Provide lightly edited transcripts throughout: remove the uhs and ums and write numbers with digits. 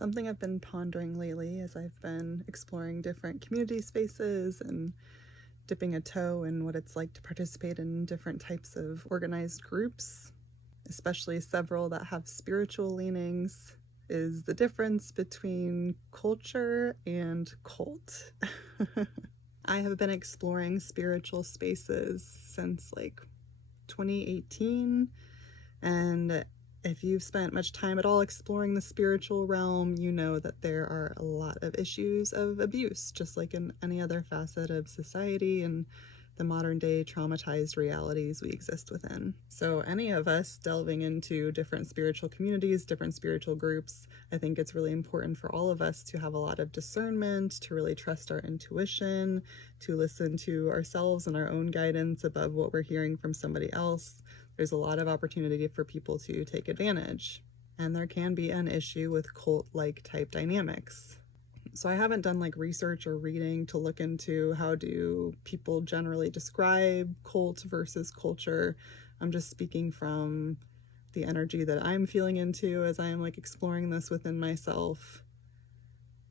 Something I've been pondering lately as I've been exploring different community spaces and dipping a toe in what it's like to participate in different types of organized groups, especially several that have spiritual leanings, is the difference between culture and cult. I have been exploring spiritual spaces since like 2018, and if you've spent much time at all exploring the spiritual realm, you know that there are a lot of issues of abuse, just like in any other facet of society and the modern day traumatized realities we exist within. So any of us delving into different spiritual communities, different spiritual groups, I think it's really important for all of us to have a lot of discernment, to really trust our intuition, to listen to ourselves and our own guidance above what we're hearing from somebody else. There's a lot of opportunity for people to take advantage, and there can be an issue with cult-like type dynamics. So I haven't done like research or reading to look into how do people generally describe cult versus culture. I'm just speaking from the energy that I'm feeling into as I am like exploring this within myself.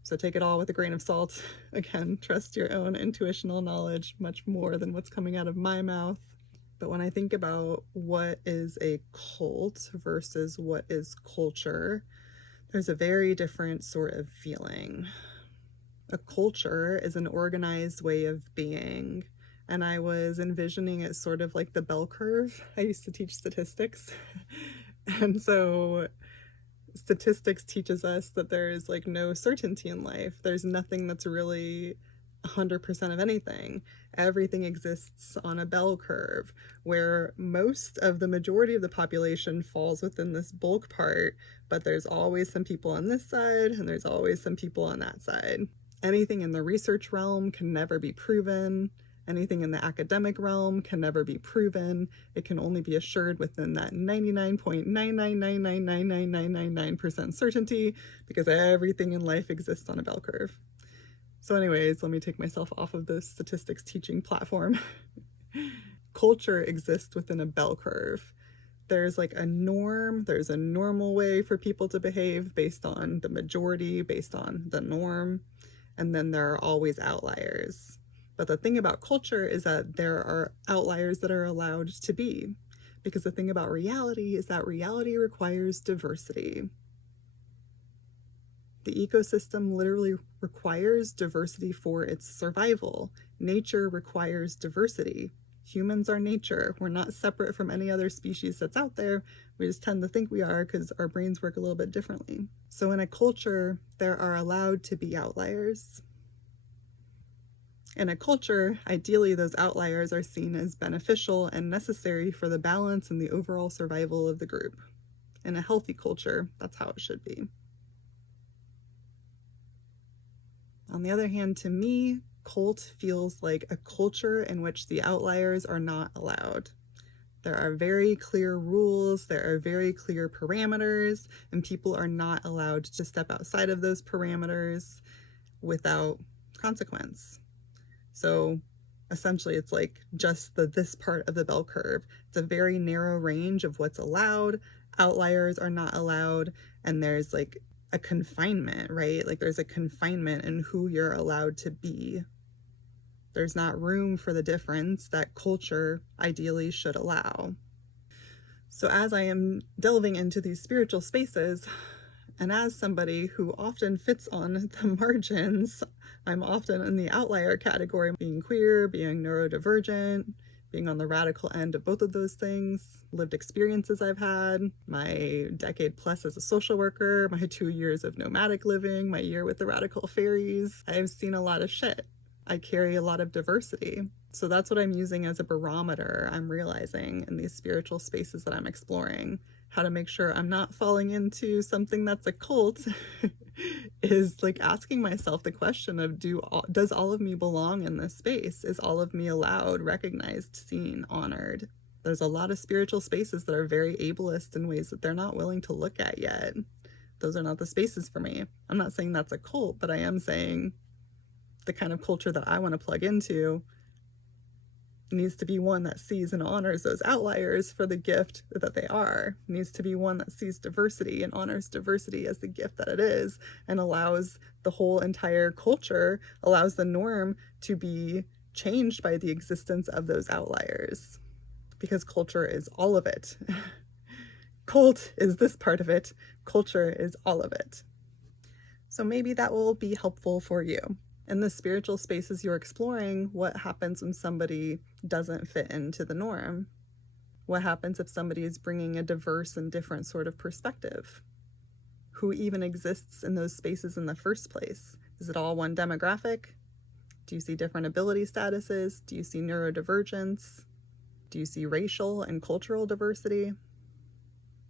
So take it all with a grain of salt. Again, trust your own intuitional knowledge much more than what's coming out of my mouth. But when I think about what is a cult versus what is culture, there's a very different sort of feeling. A culture is an organized way of being, and I was envisioning it sort of like the bell curve. I used to teach statistics, and so statistics teaches us that there's like no certainty in life. There's nothing that's really 100% of anything. Everything exists on a bell curve where most of the majority of the population falls within this bulk part, but there's always some people on this side and there's always some people on that side. Anything in the research realm can never be proven. Anything in the academic realm can never be proven. It can only be assured within that 99.999999999% certainty because everything in life exists on a bell curve. So anyways, let me take myself off of the statistics teaching platform. Culture exists within a bell curve. There's like a norm, there's a normal way for people to behave based on the majority, based on the norm, and then there are always outliers. But the thing about culture is that there are outliers that are allowed to be, because the thing about reality is that reality requires diversity. The ecosystem literally requires diversity for its survival. Nature requires diversity. Humans are nature. We're not separate from any other species that's out there. We just tend to think we are because our brains work a little bit differently. So in a culture, there are allowed to be outliers. In a culture, ideally those outliers are seen as beneficial and necessary for the balance and the overall survival of the group. In a healthy culture, that's how it should be. On the other hand, to me, cult feels like a culture in which the outliers are not allowed. There are very clear rules, there are very clear parameters, and people are not allowed to step outside of those parameters without consequence. So essentially it's like just this part of the bell curve. It's a very narrow range of what's allowed, outliers are not allowed, and there's like a confinement, right? Like there's a confinement in who you're allowed to be. There's not room for the difference that culture ideally should allow. So as I am delving into these spiritual spaces, and as somebody who often fits on the margins, I'm often in the outlier category, being queer, being neurodivergent, being on the radical end of both of those things, lived experiences I've had, my decade plus as a social worker, my 2 years of nomadic living, my year with the radical fairies. I've seen a lot of shit. I carry a lot of diversity. So that's what I'm using as a barometer, I'm realizing, in these spiritual spaces that I'm exploring. How to make sure I'm not falling into something that's a cult is like asking myself the question of does all of me belong in this space? Is all of me allowed, recognized, seen, honored? There's a lot of spiritual spaces that are very ableist in ways that they're not willing to look at yet. Those are not the spaces for me. I'm not saying that's a cult, but I am saying the kind of culture that I want to plug into It needs to be one that sees and honors those outliers for the gift that they are. It needs to be one that sees diversity and honors diversity as the gift that it is, and allows the whole entire culture, allows the norm to be changed by the existence of those outliers. Because culture is all of it. Cult is this part of it. Culture is all of it. So maybe that will be helpful for you. In the spiritual spaces you're exploring, what happens when somebody doesn't fit into the norm? What happens if somebody is bringing a diverse and different sort of perspective? Who even exists in those spaces in the first place? Is it all one demographic? Do you see different ability statuses? Do you see neurodivergence? Do you see racial and cultural diversity?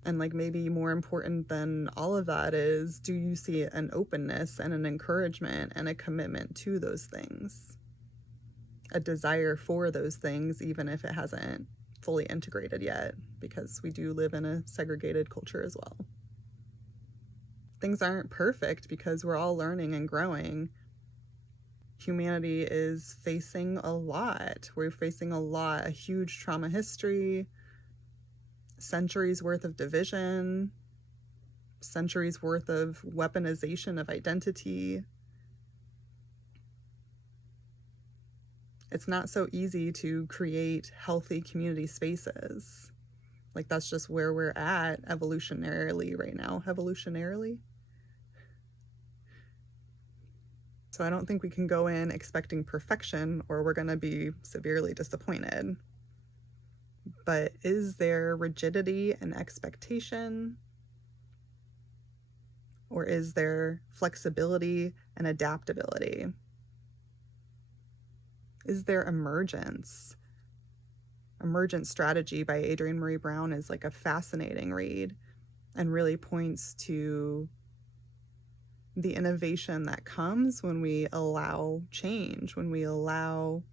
And maybe more important than all of that is, do you see an openness and an encouragement and a commitment to those things? A desire for those things, even if it hasn't fully integrated yet, because we do live in a segregated culture as well. Things aren't perfect because we're all learning and growing. Humanity is facing a lot. We're facing a huge trauma history, centuries worth of division, centuries worth of weaponization of identity. It's not so easy to create healthy community spaces. That's just where we're at evolutionarily right now. Evolutionarily? So I don't think we can go in expecting perfection, or we're going to be severely disappointed. But is there rigidity and expectation? Or is there flexibility and adaptability? Is there emergence? Emergent Strategy by Adrienne Maree Brown is a fascinating read, and really points to the innovation that comes when we allow change, when we allow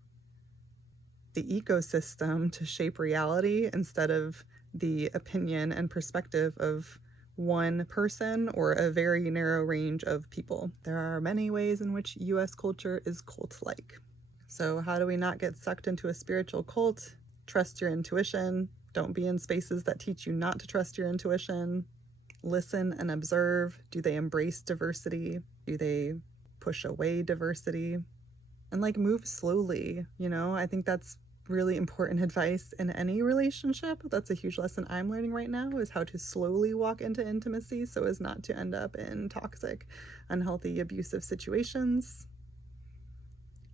the ecosystem to shape reality instead of the opinion and perspective of one person or a very narrow range of people. There are many ways in which US culture is cult-like. So how do we not get sucked into a spiritual cult? Trust your intuition. Don't be in spaces that teach you not to trust your intuition. Listen and observe. Do they embrace diversity? Do they push away diversity? And move slowly. I think that's really important advice in any relationship. That's a huge lesson I'm learning right now, is how to slowly walk into intimacy so as not to end up in toxic, unhealthy, abusive situations.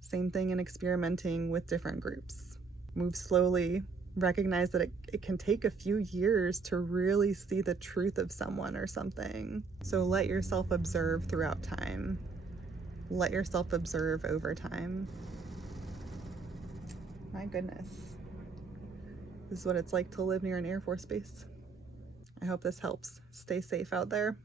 Same thing in experimenting with different groups. Move slowly. Recognize that it can take a few years to really see the truth of someone or something. So let yourself observe throughout time. Let yourself observe over time. My goodness. This is what it's like to live near an Air Force base. I hope this helps. Stay safe out there.